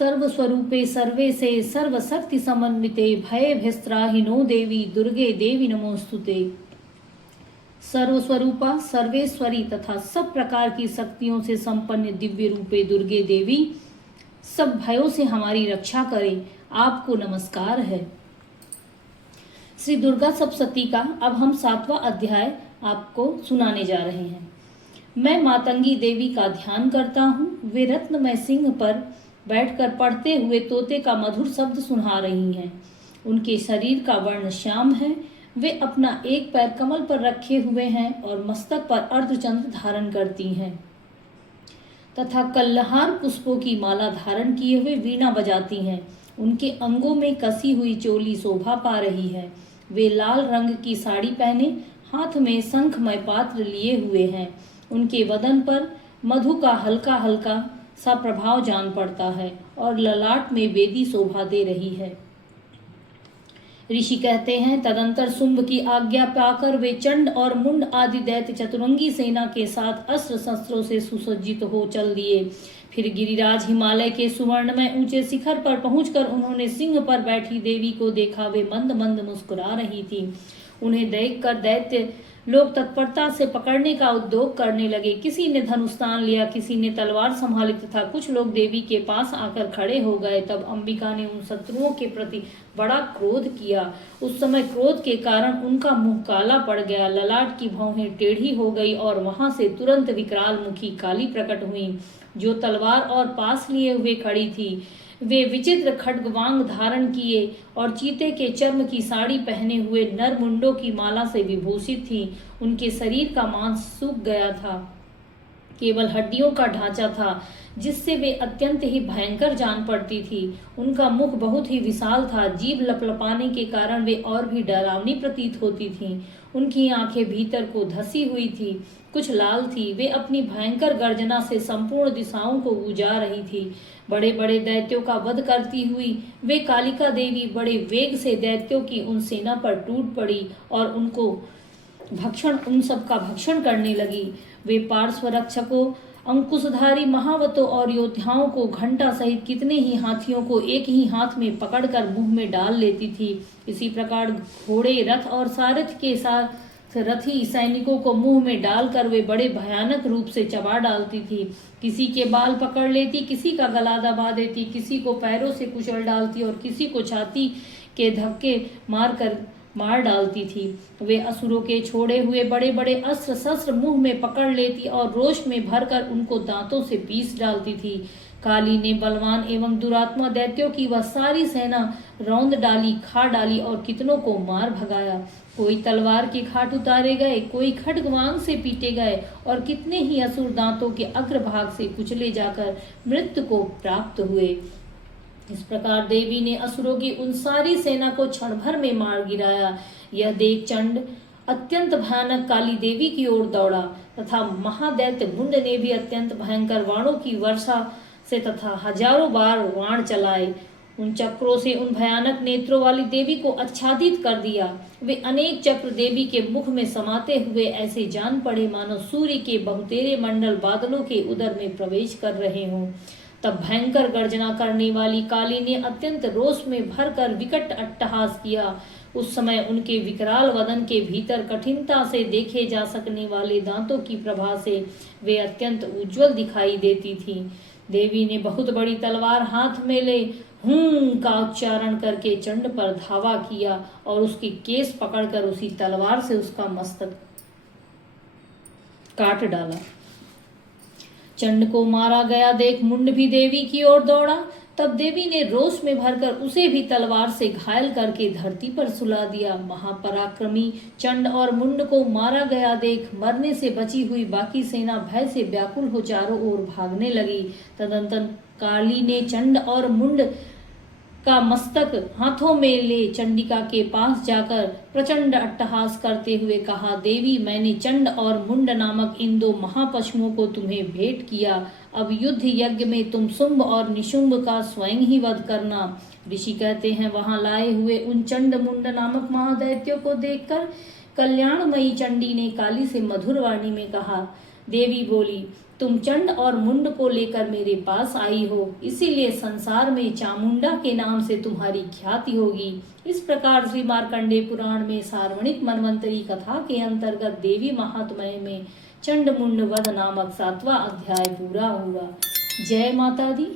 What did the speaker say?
सर्वस्वरूपे सर्वेसे सर्वशक्ति समन्विते भयभ्यस्त्राहिनो देवी दुर्गे देवी नमोस्तुते। सर्वस्वरूपा सर्वेश्वरी तथा सब प्रकार की शक्तियों से संपन्न दिव्य रूपे दुर्गे देवी सब भयों से हमारी रक्षा करें, आपको नमस्कार है। श्री दुर्गा सप्तशती का अब हम 7वां अध्याय आपको सुनाने जा रहे हैं। मैं मातंगी देवी का ध्यान करता हूँ। वे रत्नमय सिंह पर बैठकर पढ़ते हुए तोते का मधुर शब्द सुना रही हैं। उनके शरीर का वर्ण श्याम है। वे अपना एक पैर कमल पर रखे हुए हैं और मस्तक पर अर्धचंद्र धारण करती हैं तथा कल्लहार पुष्पों की माला धारण किए हुए वीणा बजाती हैं। उनके अंगों में कसी हुई चोली शोभा पा रही है। वे लाल रंग की साड़ी पहने हाथ में शंखमय पात्र लिए हुए हैं। उनके वदन पर मधु का हल्का हल्का सा प्रभाव जान पड़ता है और ललाट में वेदी शोभा दे रही है। ऋषि कहते हैं, तदंतर शुंभ की आज्ञा पाकर वे चंड और मुंड आदि दैत्य चतुरंगी सेना के साथ अस्त्र शस्त्रों से सुसज्जित हो चल दिए। फिर गिरिराज हिमालय के सुवर्णमय ऊंचे शिखर पर पहुंचकर उन्होंने सिंह पर बैठी देवी को देखा। वे मंद मंद मुस्कुरा रही थी। उन्हें देखकर दैत्य लोग तत्परता से पकड़ने का उद्योग करने लगे। किसी ने धनुष तान लिया, किसी ने तलवार संभाली तथा कुछ लोग देवी के पास आकर खड़े हो गए। तब अंबिका ने उन शत्रुओं के प्रति बड़ा क्रोध किया। उस समय क्रोध के कारण उनका मुंह काला पड़ गया, ललाट की भौहें टेढ़ी हो गई और वहां से तुरंत विकराल मुखी काली प्रकट हुई, जो तलवार और पास लिए हुए खड़ी थी। वे विचित्र खड्गवांग धारण किए और चीते के चर्म की साड़ी पहने हुए नर मुंडों की माला से विभूषित थी। उनके शरीर का मांस सूख गया था, केवल हड्डियों का ढांचा था, जिससे वे अत्यंत ही भयंकर जान पड़ती थी। उनका मुख बहुत ही विशाल था। जीभ लपलपाने के कारण वे और भी डरावनी प्रतीत होती थीं। उनकी आंखें भीतर को धसी हुई थी, कुछ लाल थी। वे अपनी भयंकर गर्जना से संपूर्ण दिशाओं को गुजा रही थी। बड़े बड़े दैत्यों का वध करती हुई वे कालिका देवी बड़े वेग से दैत्यों की उन सेना पर टूट पड़ी और उन सब का भक्षण करने लगी। वे पार्श्व रक्षकों, अंकुशधारी महावतों और योद्धाओं को घंटा सहित कितने ही हाथियों को एक ही हाथ में पकड़कर मुंह में डाल लेती थी। इसी प्रकार घोड़े, रथ और सारथ के साथ रथी सैनिकों को मुंह में डालकर वे बड़े भयानक रूप से चबा डालती थी। किसी के बाल पकड़ लेती, किसी का गला दबा देती, किसी को पैरों से कुचल डालती और किसी को छाती के धक्के मार डालती थी। वे असुरों के छोड़े हुए बड़े बड़े अस्त्र शस्त्र मुंह में पकड़ लेती और रोष में भरकर उनको दांतों से पीस डालती थी। काली ने बलवान एवं दुरात्मा दैत्यों की वह सारी सेना रौंद डाली, खा डाली और कितनों को मार भगाया। कोई तलवार के घाट उतारे गए, कोई खड्गवांग से पीटे गए और कितने ही असुर दांतों के अग्रभाग से कुचले जाकर मृत्यु को प्राप्त हुए। इस प्रकार देवी ने असुरों की उन सारी सेना को क्षण भर में मार गिराया। यह देख चंड अत्यंत भयानक काली देवी की ओर दौड़ा तथा महादैत्य मुंड ने भी अत्यंत भयंकर बाणों की वर्षा से तथा हजारों बार बाण चलाए। उन चक्रों से उन भयानक नेत्रों वाली देवी को आच्छादित कर दिया। वे अनेक चक्र देवी के मुख में समाते हुए ऐसे जान पड़े मानो सूर्य के बहुतेरे मंडल बादलों के उदर में प्रवेश कर रहे हों। तब भयंकर गर्जना करने वाली काली ने अत्यंत रोष में भरकर विकट अट्टहास किया। उस समय उनके विकराल वदन के भीतर कठिनता से देखे जा सकने वाले दांतों की प्रभा से वे अत्यंत उज्जवल दिखाई देती थी। देवी ने बहुत बड़ी तलवार हाथ में ले हूं का उच्चारण करके चंड पर धावा किया और उसके केस पकड़कर उसी तलवार से उसका मस्तक काट डाला। चंड को मारा गया देख मुंड भी देवी की ओर दौड़ा। तब देवी ने रोष में भरकर उसे भी तलवार से घायल करके धरती पर सुला दिया। महापराक्रमी चंड और मुंड को मारा गया देख मरने से बची हुई बाकी सेना भय से व्याकुल हो चारों ओर भागने लगी। तदंतर काली ने चंड और मुंड का मस्तक हाथों में ले चंडिका के पास जाकर प्रचंड अट्टहास करते हुए कहा, देवी, मैंने चंड और मुंड नामक इन दो महापशुओं को तुम्हें भेंट किया। अब युद्ध यज्ञ में तुम शुंभ और निशुंभ का स्वयं ही वध करना। ऋषि कहते हैं, वहां लाए हुए उन चंड मुंड नामक महादैत्यों को देखकर कल्याणमयी चंडी ने काली से मधुर वाणी में कहा। देवी बोली, तुम चंड और मुंड को लेकर मेरे पास आई हो, इसीलिए संसार में चामुंडा के नाम से तुम्हारी ख्याति होगी। इस प्रकार श्री मार्कंडेय पुराण में सार्वणिक मनवंतरी कथा के अंतर्गत देवी महात्म्य में चंड मुंड वध नामक 7वां अध्याय पूरा हुआ। जय माता दी।